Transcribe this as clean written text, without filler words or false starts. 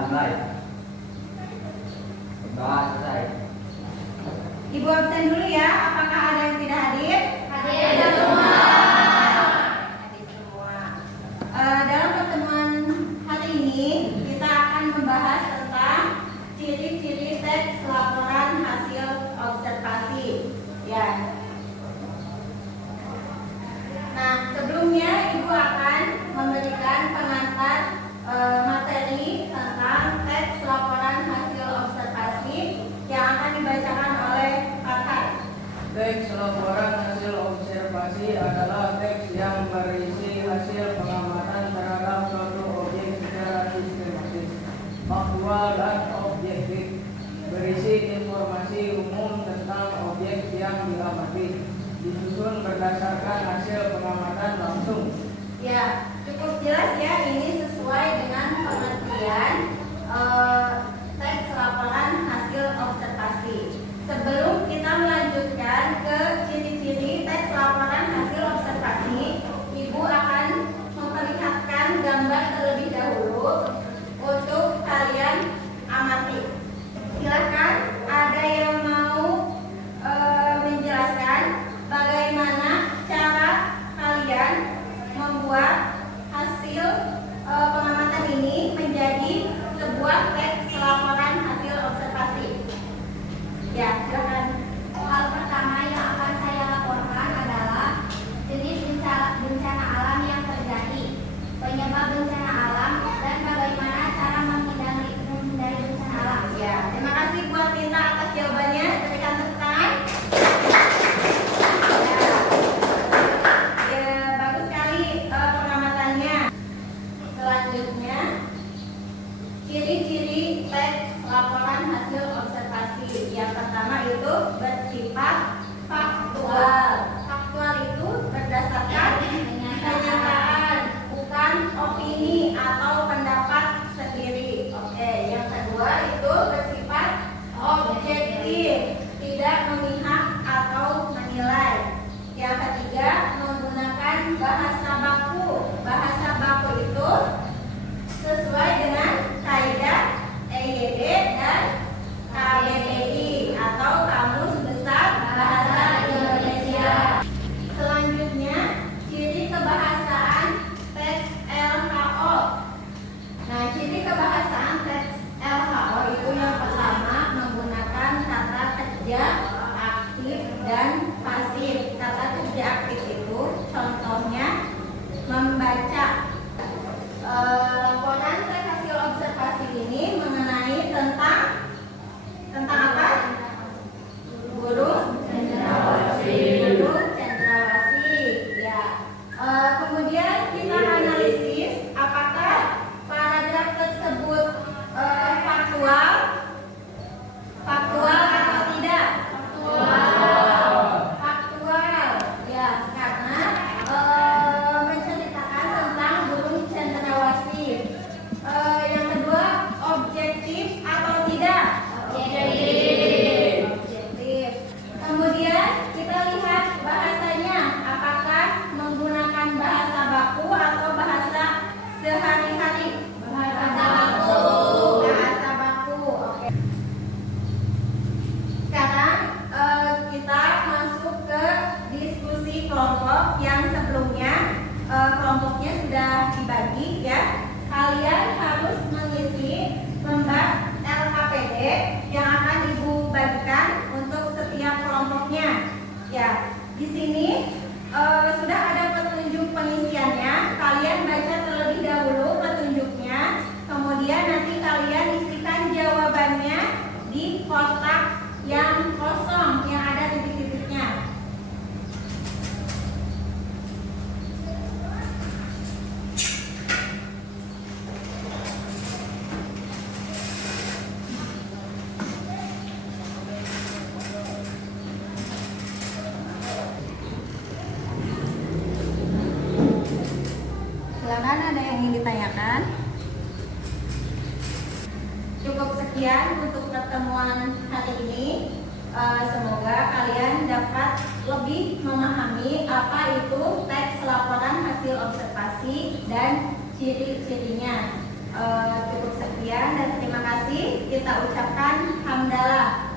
Mulai. Bahas selesai. Ibu absen dulu ya. Apakah ada yang tidak hadir? Hadir semua. Hadir semua. Dalam pertemuan hari ini kita akan membahas tentang ciri-ciri teks laporan hasil observasi. Ya. Nah, sebelumnya Ibu akan memberikan pengantar materi tentang teks laporan hasil observasi yang akan dibacakan oleh Kakak. Teks laporan hasil observasi adalah teks yang berisi hasil pengamatan terhadap suatu objek secara sistematis, faktual dan objektif, berisi informasi umum tentang objek yang diamati, disusun berdasarkan hasil pengamatan langsung. Ya, cukup jelas ya, ini sesuai dengan pengertian teks laporan hasil observasi. Sebelum kita melanjutkan ke ciri-ciri teks laporan hasil observasi, Ibu akan memperlihatkan gambar terlebih dahulu untuk kalian amati. Silakan, ada yang mau menjelaskan bagaimana cara kalian membuat hasil pengamatan ini menjadi sebuah teks laporan hasil observasi. Ya, silakan. Hal pertama yang akan saya laporkan adalah jenis bencana alam yang terjadi, penyebab bencana alam, dan bagaimana cara menghindari bencana alam. Ya, terima kasih buat Tinta atas jawabannya. Berikan tepuk tangan. Ya, bagus sekali pengamatannya. Selanjutnya, ciri-ciri teks laporan hasil observasi. Yang pertama itu bersifat faktual. Faktual itu berdasarkan kenyataan, bukan opini atau pendapat sendiri. Oke, yang kedua itu bersifat objektif, tidak memihak atau menilai. Yang ketiga, menggunakan bahasa baku. Bahasa baku itu sesuai dengan kaidah EYD dan KBBI atau Kamus Besar Bahasa Indonesia. Selanjutnya, ciri kebahasaan teks LHO. Nah, ciri kebahasaan teks LHO itu yang pertama menggunakan kata kerja aktif dan pasif. Kata kerja aktif itu contohnya membaca. Laporan teks hasil observasi ini mengenai tentang apa? Burung cendrawasih. Burung cendrawasih. Ya. Kemudian kita analisis apakah paragraf tersebut faktual atau tidak? Faktual. Ya, karena menceritakan tentang burung cendrawasih. Yang kedua, objektif atau tidak? Objektif. Kemudian kita lihat bahasanya, apakah menggunakan bahasa baku atau bahasa sehari-hari? Bahasa baku. Bahasa baku. Oke. Sekarang kita masuk ke diskusi kelompok yang sebelumnya kelompoknya sudah dibagi ya. Kalian harus mengisi lembar LKPD yang akan Ibu bagikan untuk setiap kelompoknya. Ya, di sini sudah ada petunjuk pengisiannya. Kalian baca terlebih dahulu petunjuknya, kemudian nanti kalian isikan jawabannya di kotak yang kosong yang ada titik-titiknya. Silakan, ada yang ingin ditanyakan? Cukup sekian untuk pertemuan hari ini. Semoga kalian dapat lebih memahami apa itu teks laporan hasil observasi dan ciri-cirinya. Cukup sekian dan terima kasih. Kita ucapkan hamdalah.